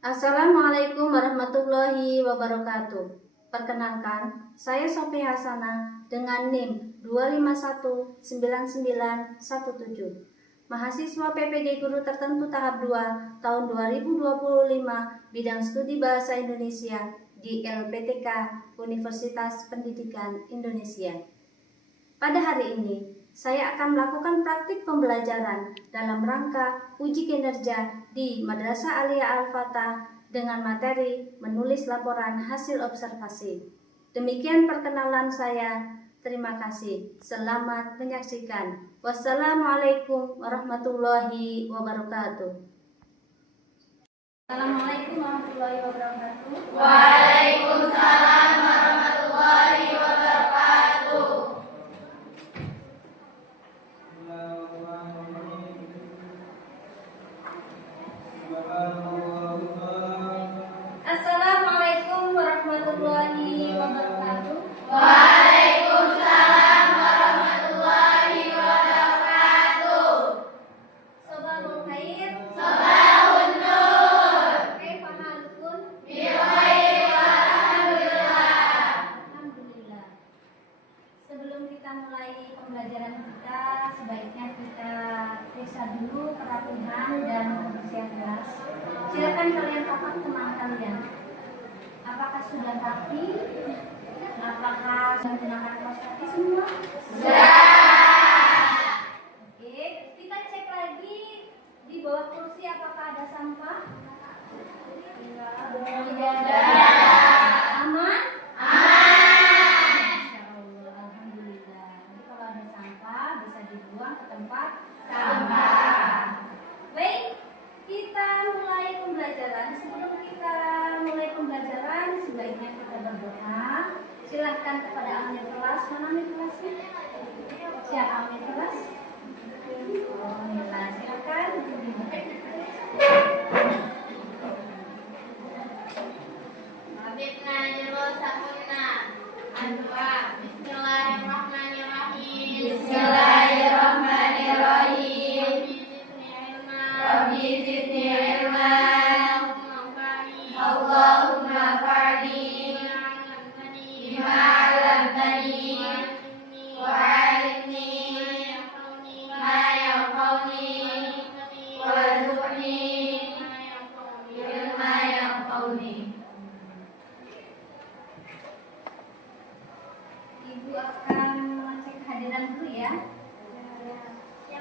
Assalamualaikum warahmatullahi wabarakatuh. Perkenalkan, saya Sofi Hasanah dengan NIM 2519917. Mahasiswa PPG Guru Tertentu Tahap 2 tahun 2025 bidang studi Bahasa Indonesia di LPTK Universitas Pendidikan Indonesia. Pada hari ini, saya akan melakukan praktik pembelajaran dalam rangka uji kinerja di Madrasah Aliyah Al-Fatah dengan materi menulis laporan hasil observasi. Demikian perkenalan saya. Terima kasih. Selamat menyaksikan. Wassalamualaikum warahmatullahi wabarakatuh. Assalamualaikum warahmatullahi wabarakatuh. Waalaikumsalam warahmatullahi wabarakatuh. Assalamualaikum warahmatullahi wabarakatuh. Waalaikumsalam warahmatullahi wabarakatuh. Sabahul khair. Sabahun nur. Kaifa halukum? Bikhair walhamdulillah. Alhamdulillah. Sebelum kita mulai pembelajaran kita, sebaiknya kita periksa dulu kerapihan dan kebersihan kelas. Silakan kalian papak teman kalian. Apakah sudah rapi? Apakah sudah menggunakan kaos kaki semua? Sudah. Oke, kita cek lagi di bawah kursi apakah ada sampah? Tidak ada. Aman? Aman. Masya Allah, alhamdulillah. Jadi kalau ada sampah bisa dibuang ke tempat Sampah. Baik, kita mulai pembelajaran. Sebelum kita mulai pembelajaran, sebaiknya kita berdoa. Silahkan kepada amir kelas. Mana amir kelasnya? Siapa amir kelas? Oh, Mila, silakan. Habibna jazakumna. Anwa. Bismillahirrahmanirrahim. Bismillahirrahmanirrahim. Rabbi zidni ilma. Allahumma fa'ni bima 'allamtani wa 'allimni ma yanfa'uni warzuqni ilma yanfa'uni. Ibu akan mengecek kehadiran dulu ya.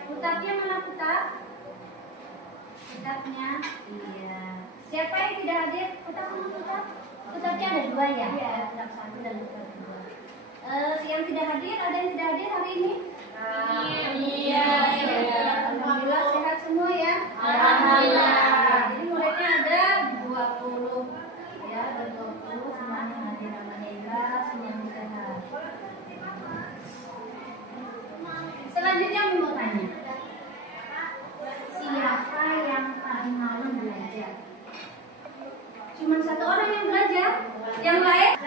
Putarnya mana putar? Putarnya? Iya. Siapa yang tidak hadir? Putar mana putar? Putarnya ada dua ya? Iya. Putar satu dan putar dua. Yang tidak hadir, ada yang tidak hadir hari ini? Iya. Alhamdulillah sehat semua ya. Alhamdulillah. Jadi muridnya ada 20 ya, ada 20 semuanya hadir. Alhamdulillah semuanya sehat. Selanjutnya mau tanya, siapa yang paling malam belajar? Cuma satu orang yang belajar, yang lain?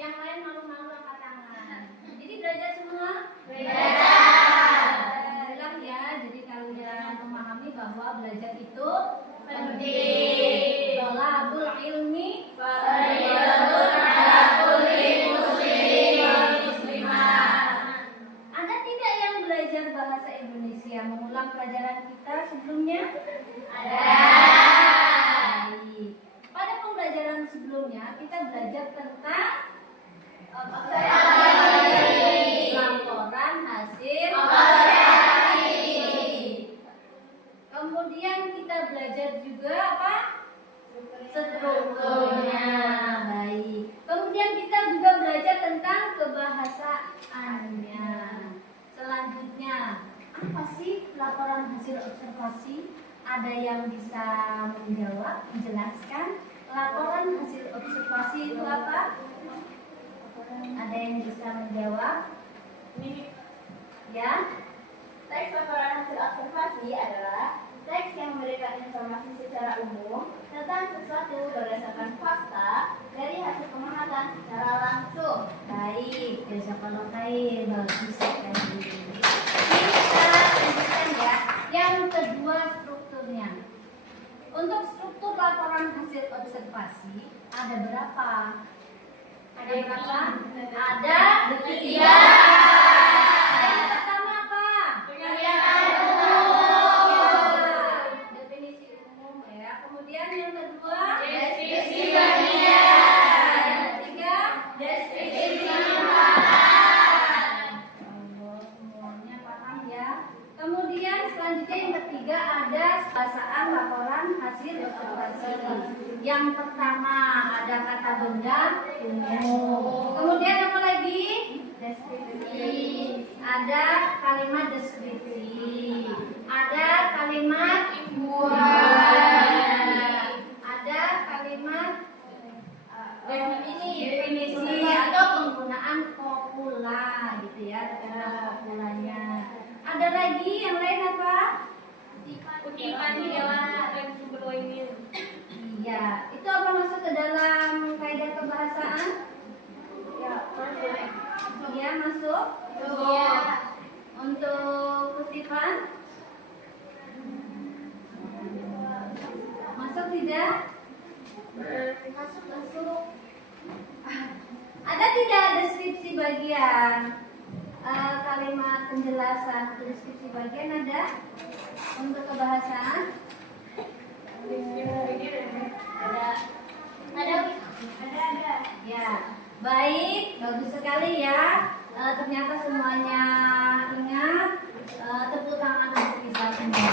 Yang lain malu-malu angkat tangan. Jadi belajar semua? Alhamdulillah ya, jadi kalian memahami bahwa belajar itu Penting. Thalabul ilmi Fardiyatun ala kulli muslimin wal muslimat. Ada tidak yang belajar bahasa Indonesia mengulang pelajaran kita sebelumnya? Ada. Baik. Pada pembelajaran sebelumnya kita belajar tentang laporan hasil Observasi. Kemudian kita belajar juga apa? Strukturnya. Baik. Kemudian kita juga belajar tentang kebahasaannya. Selanjutnya, apa sih laporan hasil observasi? Ada yang bisa menjawab, menjelaskan? Laporan hasil observasi itu apa? Ada yang bisa menjawab? Ya? Teks laporan hasil observasi adalah teks yang memberikan informasi secara umum tentang sesuatu berdasarkan fakta dari hasil pengamatan secara langsung. Baik, jazakallah khair. Bagus sekali. Ini kita lanjutkan ya. Yang kedua strukturnya. observasi ada berapa? Ada berapa? Ada 3. Yang pertama apa? Pengertian Ya, definisi umum ya. Kemudian yang kedua, deskripsi bagian. yang ketiga, Deskripsi manfaat. Allah, semuanya paham ya. Kemudian selanjutnya yang ketiga ada perasaan laporan hasil observasi. Yang pertama ada kata benda umum. Kemudian apa lagi? Deskripsi. Ada kalimat deskripsi. Ada kalimat Buat. ada kalimat Definisi. definisi atau penggunaan kopula gitu ya, penggunaan kopulanya. Ada lagi yang lain apa? Kutipan jalan dan sumber lainnya. Iya, itu apa masuk ke dalam kaidah kebahasaan? Ya, masuk. Iya, masuk. Iya. Untuk kutipan? Masuk tidak? Masuk. Ada tidak deskripsi bagian kalimat penjelasan deskripsi bagian ada untuk kebahasaan? Ada. Ya, baik, bagus sekali ya. Ternyata semuanya ingat. Tepuk tangan untuk kita semua.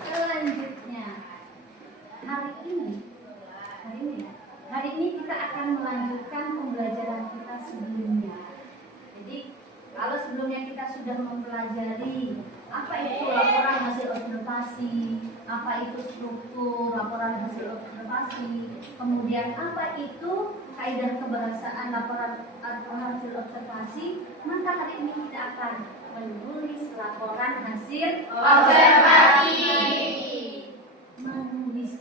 Selanjutnya, hari ini kita akan melanjutkan pembelajaran kita sebelumnya. Jadi, kalau sebelumnya kita sudah mempelajari apa itu laporan hasil observasi, apa itu struktur laporan hasil observasi, kemudian apa itu kaidah kebahasaan laporan hasil observasi, maka hari ini kita akan menulis laporan hasil Observasi. Menulis.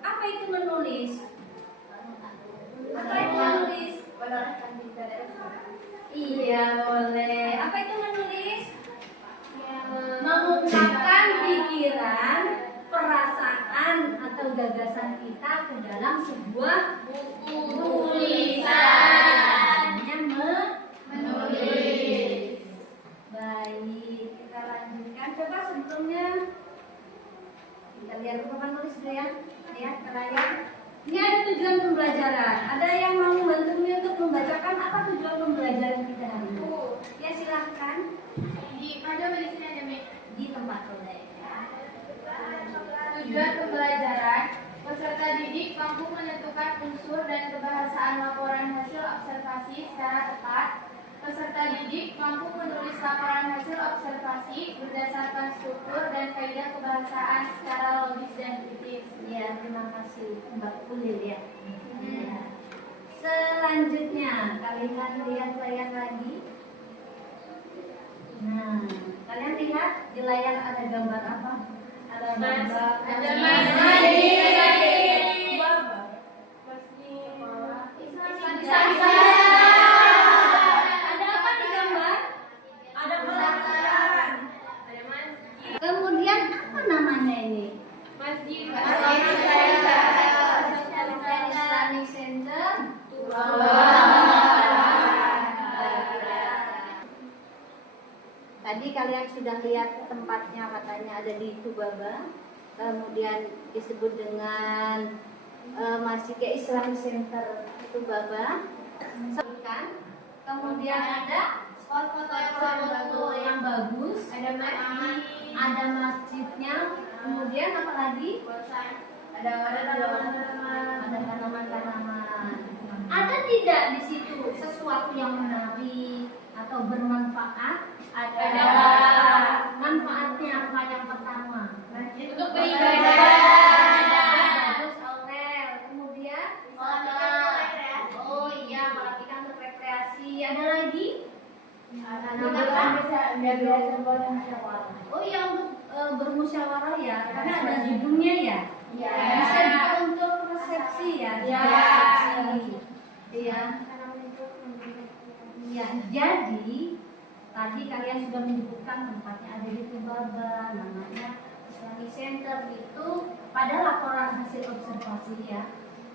Apa itu menulis? Apa itu menulis? Iya, boleh. Apa itu menulis? Mengungkapkan pikiran, perasaan atau gagasan kita ke dalam sebuah Buku tulisan. namanya Menulis. Baik, kita lanjutkan. Coba sebelumnya kita lihat papan tulis dulu ya. Lihat ke layar. Ini ada tujuan pembelajaran. Ada yang mau membantu untuk membacakan apa tujuan pembelajaran kita hari ini? Ya, silahkan Di sini ada Mi. di tempat boleh. Tujuan pembelajaran, peserta didik mampu menentukan unsur dan kebahasaan laporan hasil observasi secara tepat. Peserta didik mampu menulis laporan hasil observasi berdasarkan struktur dan kaidah kebahasaan secara logis dan kritis. Ya, terima kasih Mbak Ulil ya. Ya. Selanjutnya, kalian lihat layar lagi. Nah, kalian lihat di layar ada gambar apa? Ada gambar. Ada masjid. Ada apa di gambar? Ada pelataran. Kemudian apa namanya ini? Islamic Center. Tadi kalian sudah lihat tempatnya, katanya ada di Tubaba. Kemudian disebut dengan Masjid Islamic Center Tubaba. Kemudian ada spot foto yang bagus. Ada masjidnya. Kemudian apa lagi? Ada tanaman-tanaman. Ada tidak di situ sesuatu yang menarik atau bermanfaat? Ada. Manfaatnya apa yang pertama? Untuk beribadah. Bagus, Aurel. Kemudian oh iya, malam ikan untuk rekreasi. Ada lagi? Oh iya, untuk bermusyawarah ya, karena ada gedungnya ya. Ya. Bisa juga untuk resepsi ya. Ya. Resepsi. Iya. Iya. Jadi tadi kalian sudah menyebutkan tempatnya ada di Tubaba, namanya Islamic Center itu. Pada pada laporan hasil observasi ya,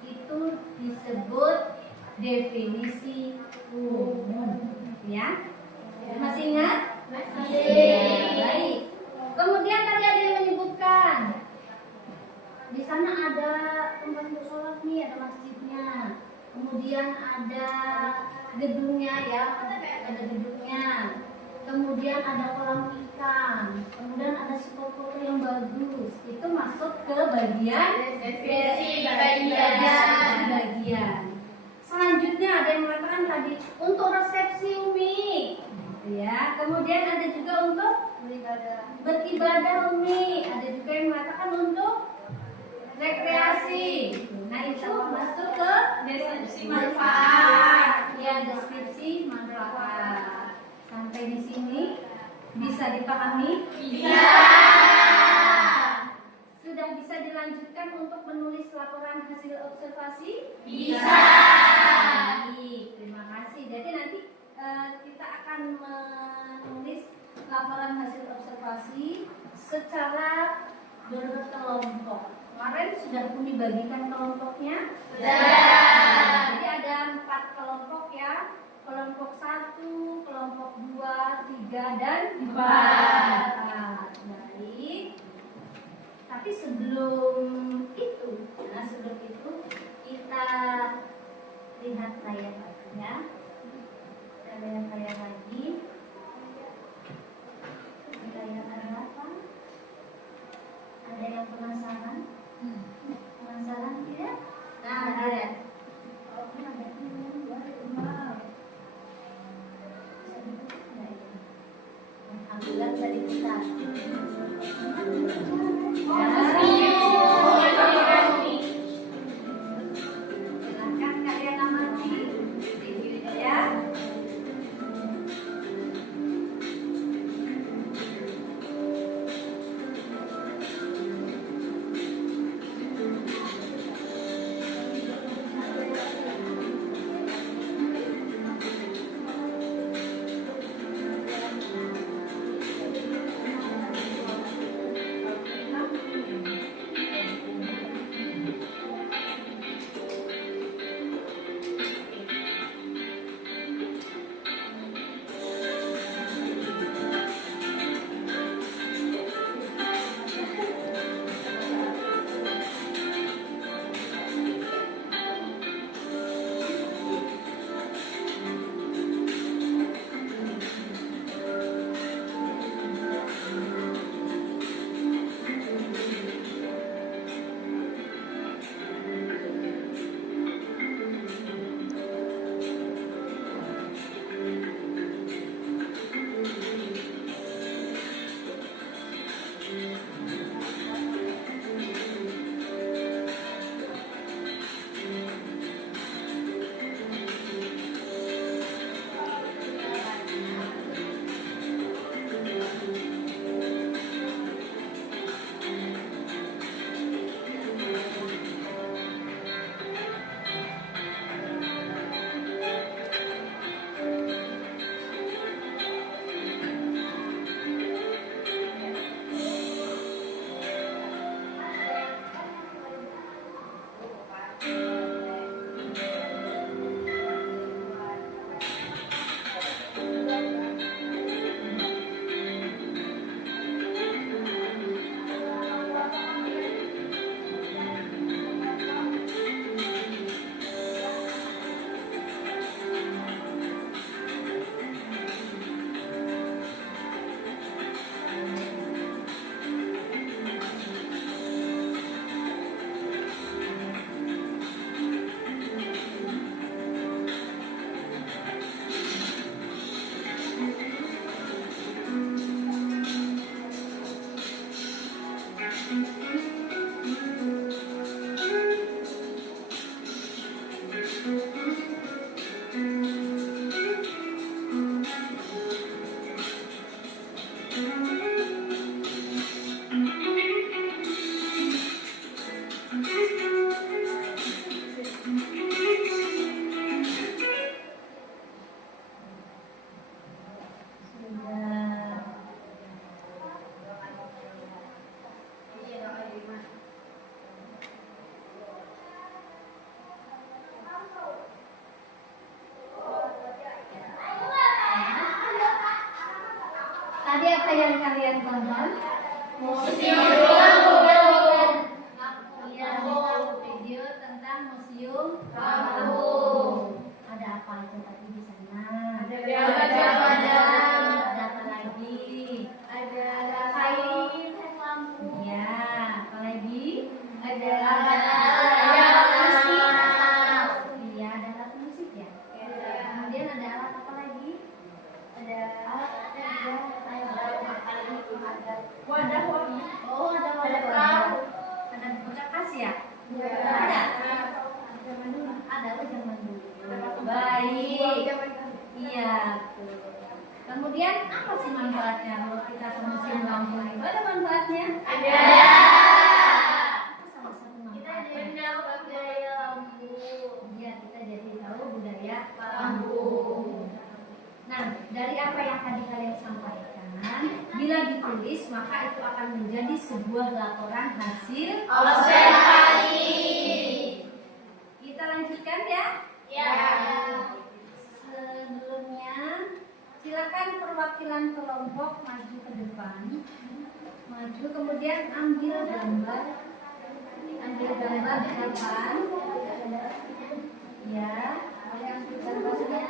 itu disebut definisi umum ya. Masih ingat? Ya, baik. Kemudian tadi ada yang menyebutkan di sana ada tempat untuk sholat nih, ada masjidnya. Kemudian ada gedungnya ya, ada gedungnya. Kemudian ada kolam ikan. Kemudian ada spot foto yang bagus. Itu masuk ke bagian bagian. Selanjutnya ada yang mengatakan tadi untuk resepsi Umi, ya. Kemudian ada juga untuk beribadah Umi. Ada juga yang mengatakan untuk rekreasi. Nah itu masuk ke deskripsi manfaat. Ya, deskripsi manfaat. Sampai di sini bisa dipahami? Bisa. Sudah bisa dilanjutkan untuk menulis laporan hasil observasi? Bisa. Baik, terima kasih. Jadi nanti kita akan menulis laporan hasil observasi secara berkelompok. Kemarin sudah Umi bagikan kelompoknya? Sudah. Jadi ada 4 kelompok ya. Kelompok 1, kelompok 2, 3, dan 4. Baik. Tapi sebelum itu kita lihat layar lagi ya. Kita lihat layar lagi. Di layar ada apa? Ada yang penasaran? Penasaran tidak? Nah, ada. Oh, ada. Alhamdulillah bisa dibuka. Silakan kalian amati videonya ya. apa yang kalian tonton? Museum. Iya, video tentang museum Kampung. Ada apa aja tadi di sana? Ada Ada apa lagi? ada kain lampu. Ya, apa lagi? Ada musik. musik. Iya, ada alat musik ya. Kemudian ada alat apa lagi? Ada wadah warna. Oh, ada Ada wadah. perahu. Ada bocah kas ya? Ada apa zaman dulu? Baik. Iya, betul. Kemudian apa sih manfaatnya kalau kita ke museum Lampung itu? Ada manfaatnya? Ada. Apa salah satu Kita manfaatnya? jadi budaya Lampung. Iya, kita jadi tahu budaya Lampung. Nah, dari apa yang tadi kalian sampaikan, bila ditulis maka itu akan menjadi sebuah laporan hasil. Observasi. Kita lanjutkan ya. Ya. Sebelumnya, silakan perwakilan kelompok maju ke depan. Maju, kemudian ambil gambar. Ambil gambar di depan. Ya, gambarnya.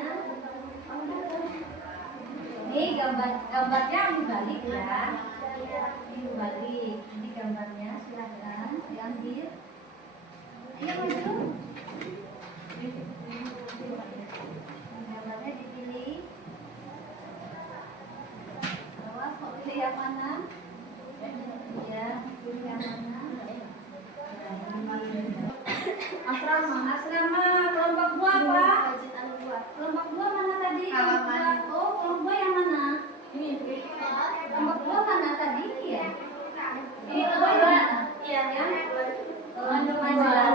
Ini gambarnya dibalik ya. Ini dibalik. Ini gambarnya, silakan diambil. Ayo maju. Gambarnya dipilih. Awas, mau pilih yang mana? Ya, pilih yang mana? Asrama kelompok dua apa? Kelompok dua mana tadi? Halaman. Oh, kelompok dua yang mana? Kelompok dua mana tadi? Ya. Ini kelompok dua. Iya, Ya. Kelompok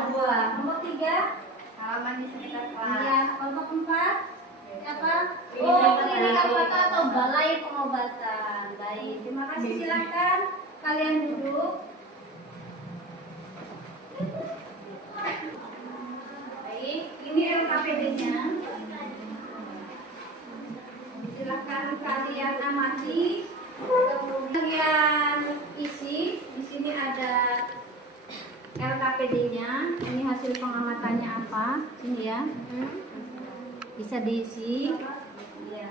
Dua. Kelompok tiga? halaman di sekitar Iya. Kelompok empat? Apa? Klinik Oh, apatan. klinik apatan atau balai pengobatan. Baik, terima kasih. Silakan kalian duduk. Baik, ini LKPD-nya. Silakan kalian amati, kemudian kalian isi. Di sini ada LKPD-nya. Ini hasil pengamatannya apa? Ini ya. Bisa diisi. Ya.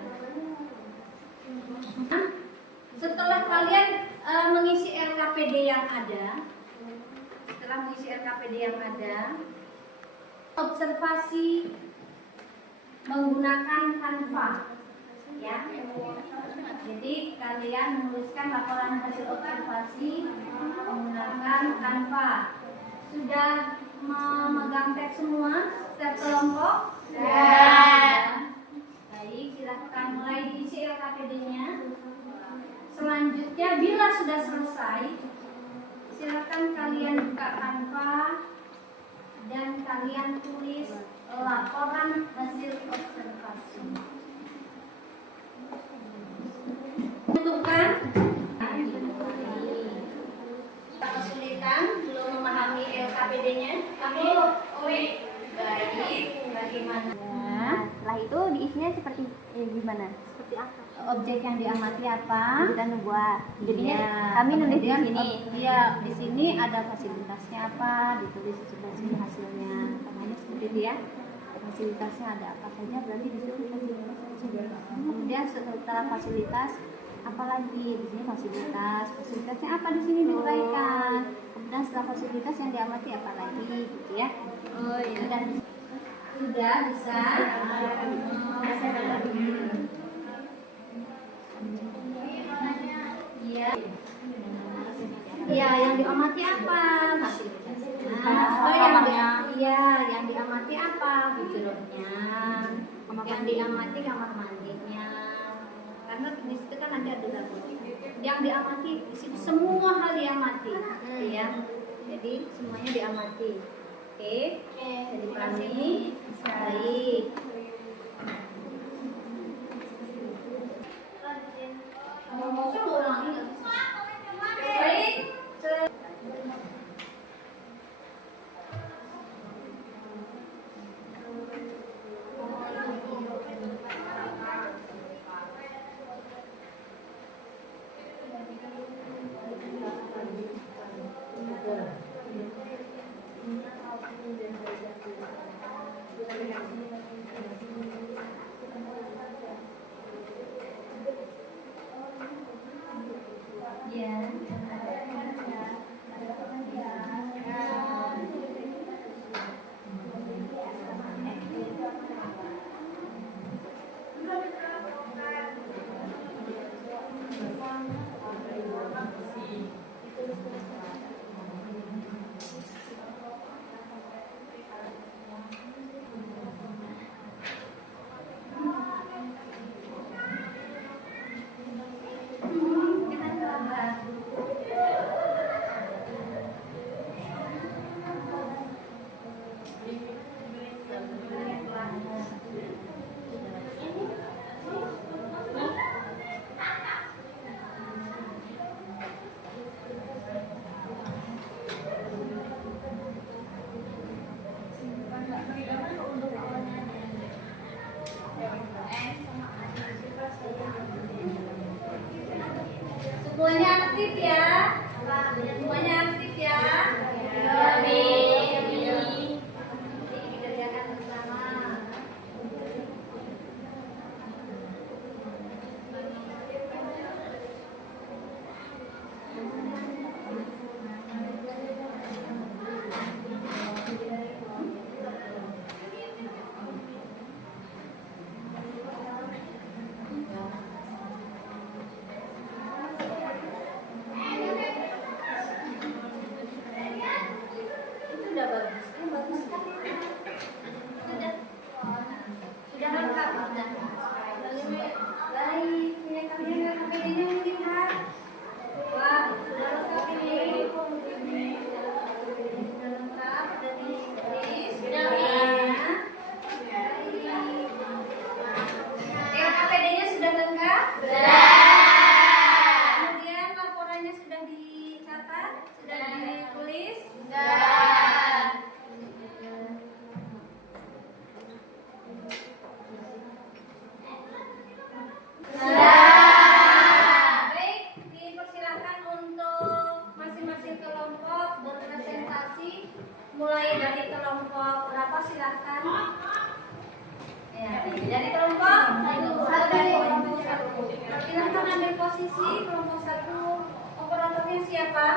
Nah, setelah kalian mengisi LKPD yang ada, observasi menggunakan Canva, ya. Jadi kalian menuliskan laporan hasil observasi menggunakan Canva. Sudah memegang teks semua setiap kelompok? Ya. Baik, silakan mulai diisi LKPD-nya. Selanjutnya, bila sudah selesai, silakan kalian buka Canva dan kalian tulis laporan hasil observasi. Tentukan. Kesulitan belum memahami LKPD-nya? Aku, baik. Bagaimana? Setelah itu diisinya seperti gimana? Seperti apa? Objek yang diamati apa? Kita buat. Jadinya Ya, kami nulis di kemudian, sini. Iya, di sini ada fasilitasnya apa, ditulis di sebelah sini hasilnya. Namanya seperti itu ya. Fasilitasnya ada apa saja, berarti di sini fasilitas. Kemudian setelah fasilitas, apa lagi? Di sini fasilitasnya apa di sini diuraikan. Kemudian setelah fasilitas yang diamati apa lagi, gitu ya. Oh iya. Sudah bisa. Iya. Iya, yang diamati apa? Yang diamati apa? Hijrahnya. Yang diamati kamar mandinya. Karena di situ kan nanti ada dapur. Yang diamati di situ semua hal diamati, ya. Jadi semuanya diamati. Oke. Jadi dipahami. Baik. Baik. aktif ya. Semuanya aktif ya. Kita kerjakan bersama. Sudah bagus, bagus sekali. Sudah lengkap, sudah. Baik, punya kalian KPD-nya mungkin Kak. Wah, sudah lengkap ini. Sudah lengkap, sudah ditulis. Sudah. KPD-nya sudah lengkap? Kemudian laporannya sudah dicatat, sudah ditulis? Baik, dipersilakan untuk masing-masing kelompok berpresentasi. Mulai dari kelompok berapa silakan? Ya, dari kelompok satu. Silakan ambil posisi kelompok 1. Operatornya siapa?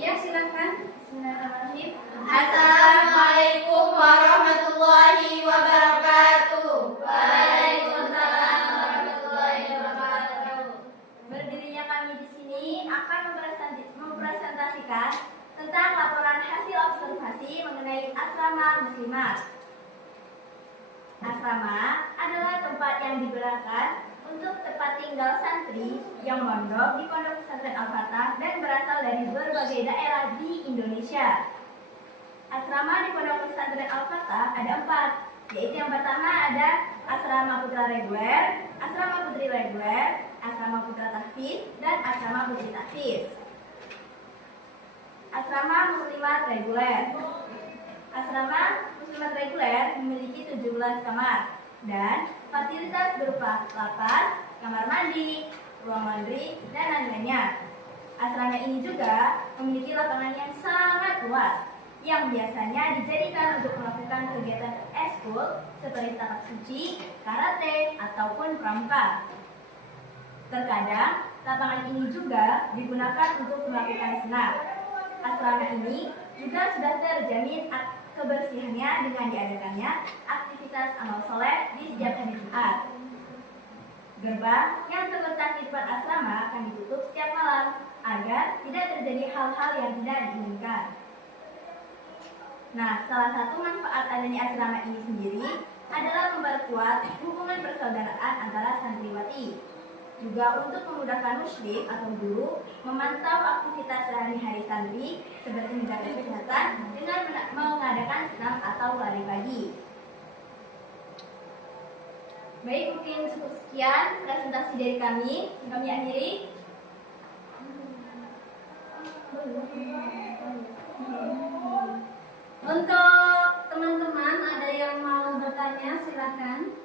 Ya, silakan. Bismillahirrahmanirrahim. Assalamualaikum warahmatullahi wabarakatuh. Waalaikumsalam warahmatullahi wabarakatuh. Berdirinya kami di sini akan mempresentasikan tentang laporan hasil observasi mengenai asrama muslimat. Asrama adalah tempat yang digunakan untuk tempat tinggal santri yang mondok di Pondok Pesantren Al-Fatah dan berasal dari berbagai daerah di Indonesia. Asrama di Pondok Pesantren Al-Fatah ada 4, yaitu yang pertama ada asrama putra reguler, asrama putri reguler, asrama putra tahfiz, dan asrama putri tahfiz. Asrama muslimat reguler. Asrama muslimat reguler memiliki 17 kamar dan fasilitas berupa lapas, kamar mandi, ruang laundry, dan lain-lainnya. Asrama ini juga memiliki lapangan yang sangat luas yang biasanya dijadikan untuk melakukan kegiatan eskul seperti tapak suci, karate, ataupun pramuka. Terkadang lapangan ini juga digunakan untuk melakukan senam. Asrama ini juga sudah terjamin kebersihannya dengan diadakannya aktivitas amal soleh di setiap hari Jumat. Gerbang yang terletak di depan asrama akan ditutup setiap malam agar tidak terjadi hal-hal yang tidak diinginkan. Nah, salah satu manfaat adanya asrama ini sendiri adalah memperkuat hubungan persaudaraan antara santriwati. Juga untuk memudahkan muslim atau guru memantau aktivitas sehari-hari santri seperti menjaga kesehatan dengan mengadakan senam atau lari pagi. Baik, mungkin cukup sekian presentasi dari kami. Kami akhiri. Untuk teman-teman ada yang mau bertanya silakan.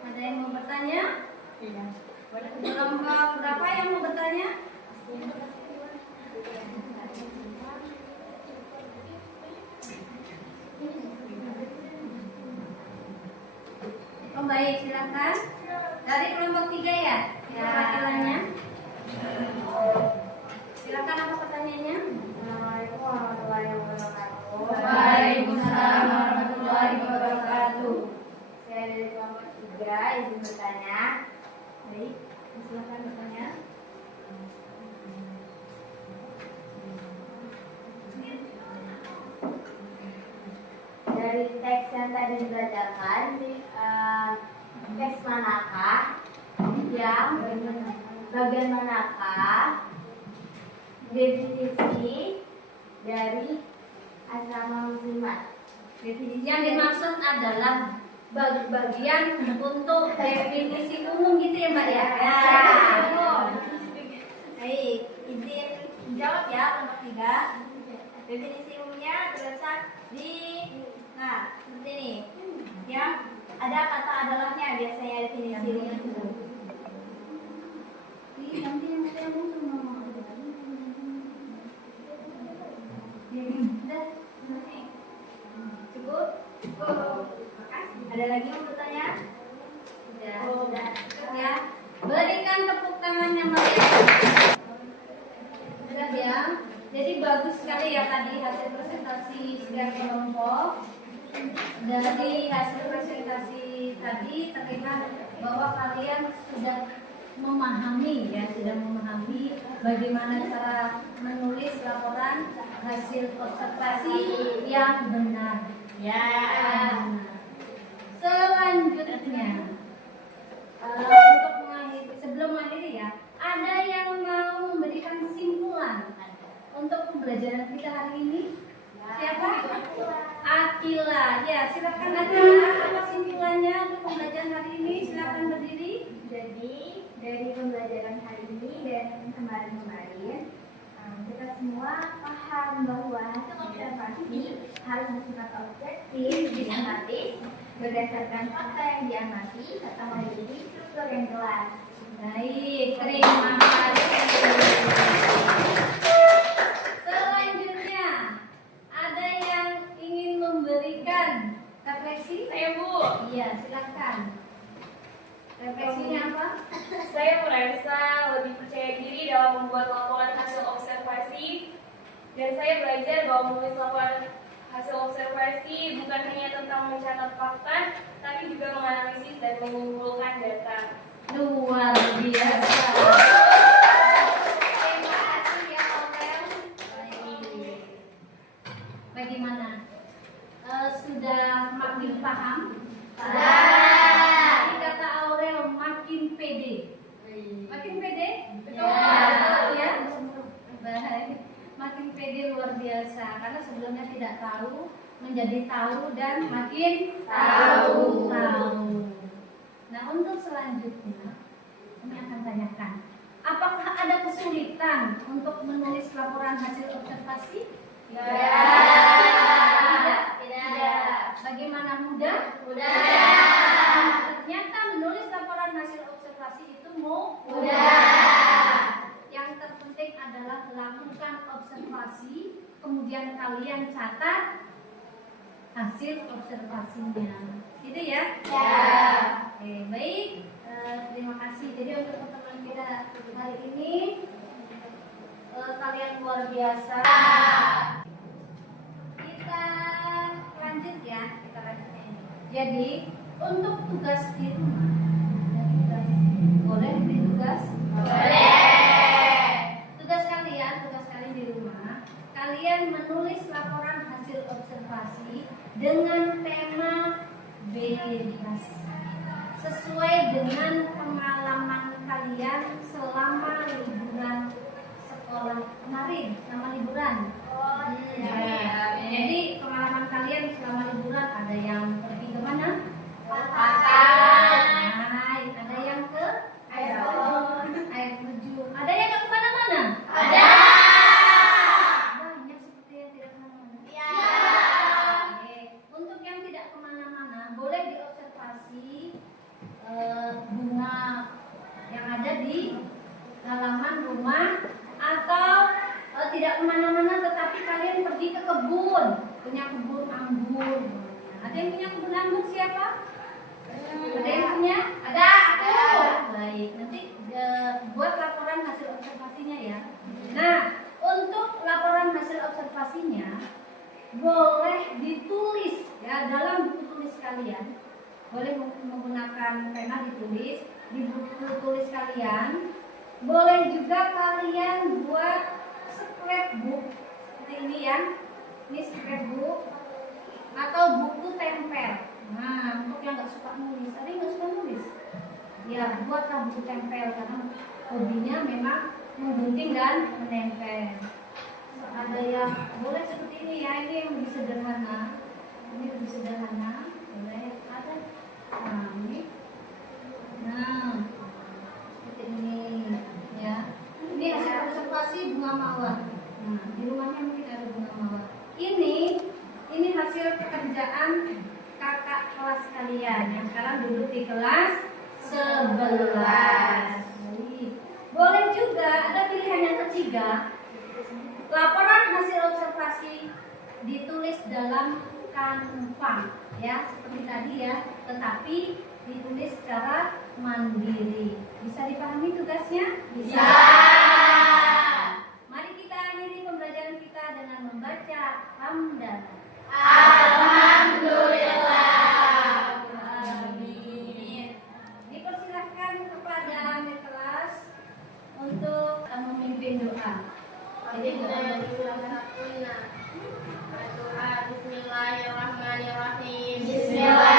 Ada yang mau bertanya? Kelompok berapa yang mau bertanya? Oh baik, silakan. Dari kelompok 3 ya? Perwakilannya. Silakan, apa pertanyaannya? Waalaikumsalam warahmatullahi wabarakatuh. Saya dari kelompok 3 izin bertanya. Baik, silakan bertanya. Dari teks yang tadi dibelajarkan, teks manakah yang bagian manakah definisi dari asrama muslimat? Definisi yang dimaksud adalah bagian untuk definisi umum gitu ya Mbak ya? Baik, izin jawab ya kelompok 3. Definisi umumnya seperti ini. Ya, ada kata adalahnya biasanya di sini sini. Nanti yang saya semua. Udah, cukup. Makasih. Ada lagi yang bertanya? Udah. Cukup ya. Berikan tepuk tangan yang meriah. Sudah ya. Jadi bagus sekali ya tadi hasil presentasi setiap kelompok. Dari hasil presentasi tadi terlihat bahwa kalian sudah memahami bagaimana cara menulis laporan hasil observasi yang benar. Ya. Selanjutnya, untuk sebelum mengakhiri ya, ada yang mau memberikan kesimpulan untuk pembelajaran kita hari ini? Siapa? Akila. Ya, silakan Akila. Apa kesimpulannya untuk pembelajaran hari ini? Silakan berdiri. Jadi dari pembelajaran hari ini dan kemarin-kemarin kita semua paham bahwa hasil observasi harus bersifat objektif, sistematis, berdasarkan fakta yang diamati serta memiliki struktur yang jelas. Baik, terima kasih. Selanjutnya, ada yang ingin memberikan refleksi? Saya Bu, Iya, silakan. Refleksinya apa? saya merasa lebih percaya diri dalam membuat laporan hasil observasi dan saya belajar bahwa menulis laporan hasil observasi bukan hanya tentang mencatat fakta, tapi juga menganalisis dan menyimpulkan data. Luar biasa. Terima kasih ya Aurel. Bagaimana? Sudah makin paham? Sudah. Kata Aurel makin pede. Makin pede? Betul. Ya. Baik. Makin pede luar biasa karena sebelumnya tidak tahu menjadi tahu dan makin tahu. Nah, untuk selanjutnya kami akan tanyakan, apakah ada kesulitan untuk menulis laporan hasil observasi? Tidak. Bagaimana mudah? Ternyata menulis laporan hasil observasi itu mudah. Yang terpenting adalah lakukan observasi, kemudian kalian catat hasil observasinya. Gitu ya? Oke, baik. Terima kasih. Jadi untuk pertemuan kita hari ini kalian luar biasa. Kita lanjut ya. Jadi untuk tugas di rumah, boleh beri tugas? Tugas kalian di rumah, kalian menulis laporan hasil observasi dengan tema bebas sesuai dengan pengalaman kalian selama liburan sekolah kemarin, selama liburan. Jadi pengalaman kalian selama liburan ada yang pergi ke mana? Pantai. Ada yang ke air terjun. Ada yang ke mana-mana? Banyak seperti yang tidak kemana-mana. Oke. Untuk yang tidak kemana-mana, boleh diobservasi bunga yang ada di halaman rumah atau tidak kemana-mana tetapi kalian pergi ke kebun, punya kebun anggur. Ada yang punya kebun anggur siapa? Ada yang punya? Ada. Baik, nanti buat laporan hasil observasinya ya. Nah, untuk laporan hasil observasinya boleh ditulis ya dalam buku tulis kalian. Boleh menggunakan pena ditulis di buku tulis kalian. Boleh juga kalian buat scrapbook seperti ini ya. Ini scrapbook atau buku tempel. Nah, untuk yang nggak suka nulis, ada yang nggak suka nulis? Ya, buatlah buku tempel karena hobinya memang menggunting dan menempel. Ada yang boleh seperti ini ya, ini yang lebih sederhana. Ini lebih sederhana, boleh ada. Nah, ini. Nah, seperti ini ya. Ini hasil observasi bunga mawar. Nah, di rumahnya mungkin ada bunga mawar. Ini hasil hasil pekerjaan kakak kelas kalian yang sekarang duduk di kelas 11. Boleh juga ada pilihan yang ketiga. Laporan hasil observasi ditulis dalam kanva ya, seperti tadi ya, tetapi ditulis secara mandiri. Bisa dipahami tugasnya? Bisa. Mari kita akhiri pembelajaran kita dengan membaca hamdalah. Alhamdulillah. Amin. Dipersilahkan kepada adik kelas untuk memimpin doa. Bismillahirrahmanirrahim.